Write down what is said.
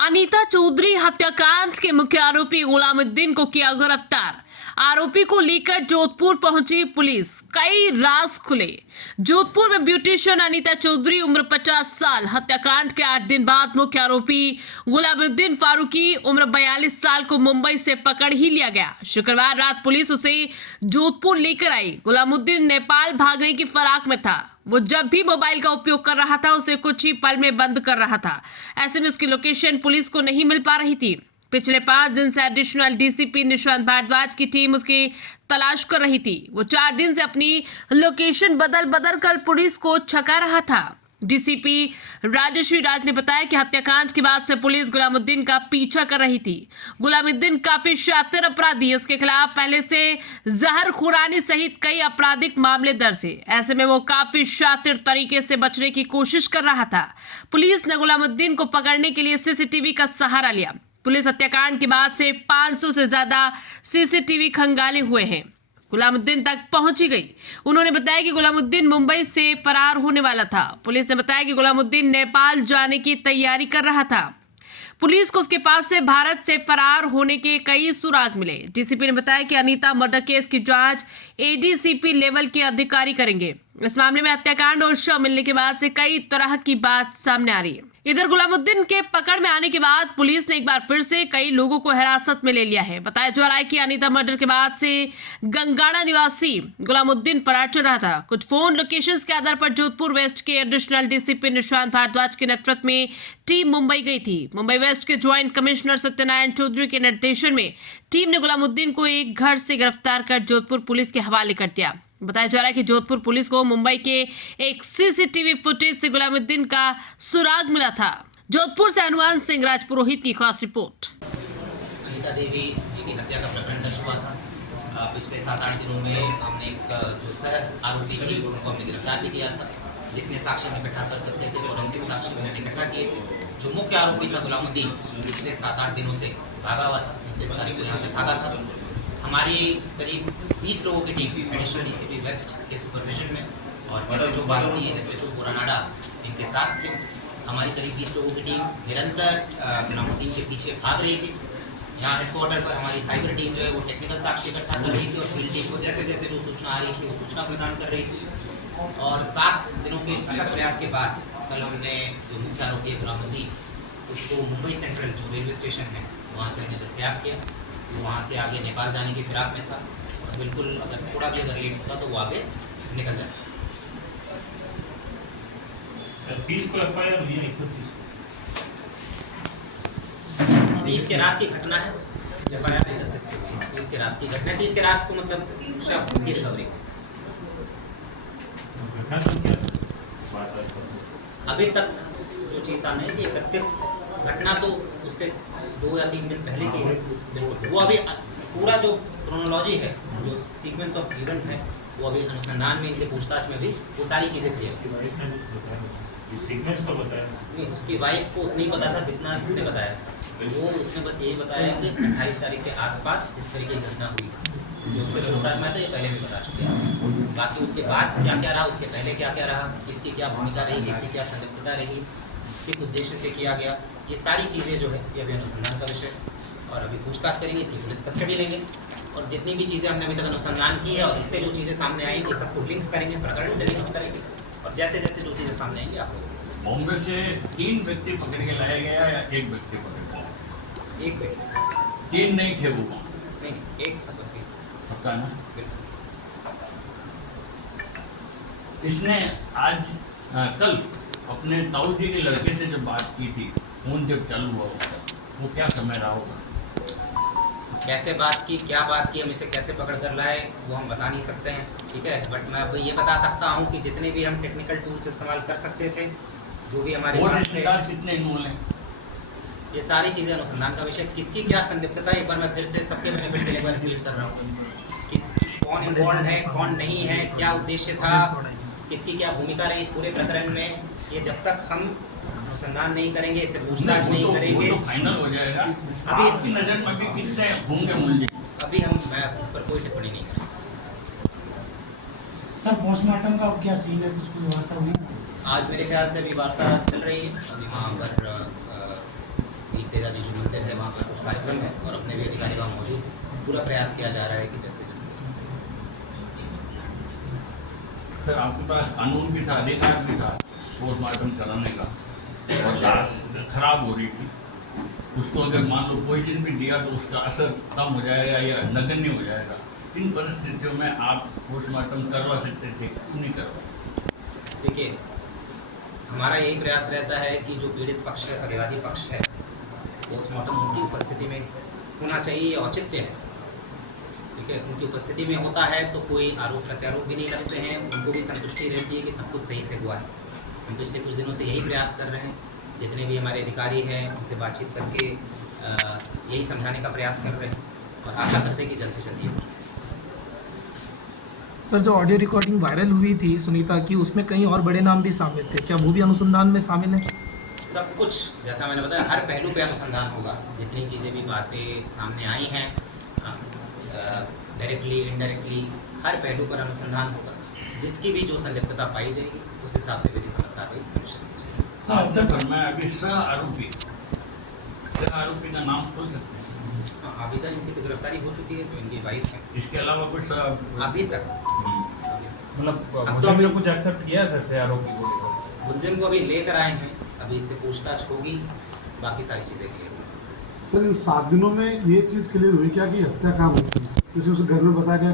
अनीता चौधरी हत्याकांड के मुख्य आरोपी गुलामुद्दीन को किया गिरफ्तार। आरोपी को लेकर जोधपुर पहुंची पुलिस, कई राज खुले। जोधपुर में ब्यूटिशियन अनीता चौधरी उम्र 50 साल हत्याकांड के 8 दिन बाद मुख्य आरोपी गुलामुद्दीन फारूकी उम्र 42 साल को मुंबई से पकड़ ही लिया गया। शुक्रवार रात पुलिस उसे जोधपुर लेकर आई। गुलामुद्दीन नेपाल भागने की फिराक में था। वो जब भी मोबाइल का उपयोग कर रहा था उसे कुछ ही पल में बंद कर रहा था। ऐसे में उसकी लोकेशन पुलिस को नहीं मिल पा रही थी। पिछले 5 दिन से एडिशनल डीसीपी निशांत भारद्वाज की टीम उसकी तलाश कर रही थी। वो 4 दिन से अपनी लोकेशन बदल बदल कर पुलिस को छका रहा था। डीसीपी राजश्री राज ने बताया कि हत्याकांड के बाद से पुलिस गुलामुद्दीन का पीछा कर रही थी। गुलामुद्दीन काफी शातिर अपराधी है। उसके खिलाफ पहले से जहर खुरानी सहित कई आपराधिक मामले दर्ज है। ऐसे में वो काफी शातिर तरीके से बचने की कोशिश कर रहा था। पुलिस ने गुलामुद्दीन को पकड़ने के लिए सीसीटीवी का सहारा लिया। पुलिस हत्याकांड के बाद से 500 से ज्यादा सीसीटीवी खंगाले हुए हैं। गुलामुद्दीन तक पहुंची गई। उन्होंने बताया कि गुलामुद्दीन मुंबई से फरार होने वाला था। पुलिस ने बताया कि गुलामुद्दीन नेपाल जाने की तैयारी कर रहा था। पुलिस को उसके पास से भारत से फरार होने के कई सुराग मिले। डीसीपी ने बताया कि अनीता मर्डर केस की जांच एडीसीपी लेवल के अधिकारी करेंगे। इस मामले में हत्याकांड और शव मिलने के बाद से कई तरह की बात सामने आ रही है। इधर गुलामुद्दीन के पकड़ में आने के बाद पुलिस ने एक बार फिर से कई लोगों को हिरासत में ले लिया है। बताया जा रहा है कि अनीता मर्डर के बाद से गंगाड़ा निवासी गुलामुद्दीन फरार चल रहा था। कुछ फोन लोकेशंस के आधार पर जोधपुर वेस्ट के एडिशनल डीसीपी निशांत भारद्वाज के नेतृत्व में टीम मुंबई गई थी। मुंबई वेस्ट के ज्वाइंट कमिश्नर सत्यनारायण चौधरी के निर्देशन में टीम ने गुलामुद्दीन को एक घर से गिरफ्तार कर जोधपुर पुलिस के हवाले कर दिया। बताया जा रहा है कि जोधपुर पुलिस को मुंबई के एक सीसीटीवी फुटेज से गुलामुद्दीन का सुराग मिला था। जोधपुर से हनुमान सिंह राजपुरोहित की खास रिपोर्ट। अनीता देवी जी की हत्या का प्रकरण दर्ज हुआ था। पिछले 7-8 दिनों में हमने एक जो सह आरोपी थी उनको हमने गिरफ्तार भी किया था। जितने साक्ष्य में इकट्ठा कर सकते थे फोरेंसिक साक्ष्य मैंने इकट्ठा किए थे। जो मुख्य आरोपी था गुलामुद्दीन, पिछले 7-8 दिनों से भागा हुआ था। 29 तारीख को यहाँ से भागा था। हमारी करीब 20 लोगों की टीम एडिशनल डीसीपी वेस्ट के सुपरविजन में और SHO बास्ती, SHO बोरानाडा इनके साथ थे। हमारी करीब 20 लोगों की टीम निरंतर गुलामुद्दीन के पीछे भाग रही थी। यहाँ हेडक्वार्टर पर हमारी साइबर टीम जो है वो टेक्निकल साक्ष्य इकट्ठा कर रही थी और फील्ड टीम को जैसे जैसे जो सूचना आ रही थी वो सूचना प्रदान कर रही थी। और 7 दिनों के अथक प्रयास के बाद कल हमने जो मुख्य आरोपी है गुलामुद्दीन, उसको मुंबई सेंट्रल जो रेलवे स्टेशन है वहाँ से हमने दस्तयाब किया। वो वहाँ से आगे नेपाल जाने की फिराक में था और बिल्कुल अगर थोड़ा भी अगर लेट होता तो वो आगे निकल जाता। 30 को एफआईआर हुई है, 30 के रात की घटना है। एफआईआर 31 को हुई है। 30 के रात की घटना है। 30 के रात को मतलब शवरी अभी तक जो चीज़ सामने है कि 31 घटना तो उससे 2 या 3 दिन पहले की है। बिल्कुल वो अभी पूरा जो क्रोनोलॉजी है, जो सीक्वेंस ऑफ इवेंट है, वो अभी अनुसंधान में इनसे पूछताछ में भी वो सारी चीज़ें क्लियर सीक्वेंस तो बताया नहीं। उसकी वाइफ को नहीं पता था जितना इसने बताया। वो उसने बस यही बताया कि 28 तारीख के आसपास इस तरह की घटना हुई। जो उसके पूछताछ में था ये पहले भी बता चुके हैं। बाकी उसके बाद क्या क्या रहा, उसके पहले क्या क्या रहा, किसकी क्या भूमिका रही, किसकी क्या संलिप्तता रही, किस उद्देश्य से किया गया, ये सारी चीज़ें जो है ये अभी अनुसंधान का विषय और अभी पूछताछ करेंगे, इसकी पुलिस कस्टडी लेंगे और जितनी भी चीज़ें हमने अभी तक अनुसंधान की है और इससे जो चीज़ें सामने आएंगी सबको लिंक करेंगे, प्रकरण से लिंक करेंगे और जैसे जैसे जो चीज़ें सामने आएंगी आप लोग। बॉम्बे से 3 व्यक्ति पकड़ के लाया गया या 1 व्यक्ति पकड़ के लाया? एक व्यक्ति, 3 नहीं थे वो, नहीं एक था बस। पक्का ना? इसने आज कल अपने ताऊ जी के लड़के से जब बात की थी, फोन जब चालू हुआ होगा, वो क्या समय रहा होगा? कैसे बात की, क्या बात की, हम इसे कैसे पकड़ कर लाए वो हम बता नहीं सकते हैं, ठीक है। बट मैं अब ये बता सकता हूँ कि जितने भी हम टेक्निकल टूल्स इस्तेमाल कर सकते थे, जो भी हमारे और पास थे, रिश्तेदार कितने इन्वॉल्व हैं? ये सारी चीज़ें अनुसंधान का विषय। किसकी क्या संलिप्तता है एक बार मैं फिर से सबके बेनिफिट के लिए एक बार रिपीट कर रहा हूँ। कौन इन्वॉल्व है, कौन नहीं है, क्या उद्देश्य था, किसकी क्या भूमिका रही इस पूरे प्रकरण में, ये जब तक हम अनुसंधान नहीं करेंगे, इसे पूछताछ नहीं करेंगे, तो फाइनल हो जाएगा। अभी आपकी नज़र में भी कितने होंगे मुलजिम? अभी मैं इस पर कोई टिप्पणी नहीं कर सकता। सर पोस्टमार्टम का क्या सीन है, कुछ कोई वार्ता हुई? आज मेरे ख्याल से अभी वार्ता चल रही है। अभी वहाँ पर तेजा जी जो मंदिर है वहाँ पर कुछ कार्यक्रम है और अपने भी अधिकारी वहाँ मौजूद, पूरा प्रयास किया जा रहा है कि जल्द से जल्द सर आपके पास कानून भी था, अधिकार भी था पोस्टमार्टम कराने का, और लाश खराब हो रही थी, उसको अगर मान लो पॉइजन भी दिया तो उसका असर कम हो जाएगा या नगण्य हो जाएगा। इन परिस्थितियों में आप पोस्टमार्टम करवा सकते थे, क्यों नहीं करवा? देखिए, हमारा यही प्रयास रहता है कि जो पीड़ित पक्ष है, प्रतिवादी पक्ष है, पोस्टमार्टम उनकी उपस्थिति में होना चाहिए, ये औचित्य है। ठीक है, उनकी उपस्थिति में होता है तो कोई आरोप प्रत्यारोप भी नहीं लगते हैं, उनको भी संतुष्टि रहती है कि सब कुछ सही से हुआ है। हम पिछले कुछ दिनों से यही प्रयास कर रहे हैं, जितने भी हमारे अधिकारी हैं उनसे बातचीत करके यही समझाने का प्रयास कर रहे हैं और आशा करते हैं कि जल्द से जल्द ये हो। सर, जो ऑडियो रिकॉर्डिंग वायरल हुई थी सुनीता की, उसमें कई और बड़े नाम भी शामिल थे, क्या वो भी अनुसंधान में शामिल है? सब कुछ जैसा मैंने बताया, हर पहलू पे अनुसंधान होगा। जितनी चीज़ें भी बातें सामने आई हैं, डायरेक्टली इनडायरेक्टली हर पहलू पर अनुसंधान होगा। जिसकी भी जो संलिप्तता पाई जाएगी उस हिसाब से विधि सम्मत कार्रवाई सुनिश्चित की जाएगी। अब तक मैं अभी सह आरोपी का नाम खोल सकते हैं? हाँ, अभी तक इनकी तो गिरफ्तारी हो चुकी है, तो इनकी वाइफ है। इसके अलावा कुछ अभी तक मतलब अब तो मुझे अभी- भी कुछ एक्सेप्ट किया है सर से आरोपी को? मुलजिम को अभी लेकर आए हैं, अभी इससे पूछताछ होगी, बाकी सारी चीज़ें क्लियर होंगी। सर, इन 7 दिनों में ये चीज़ क्लियर हुई क्या कि हत्या कहाँ हुई थी? जैसे उसे घर में बताया गया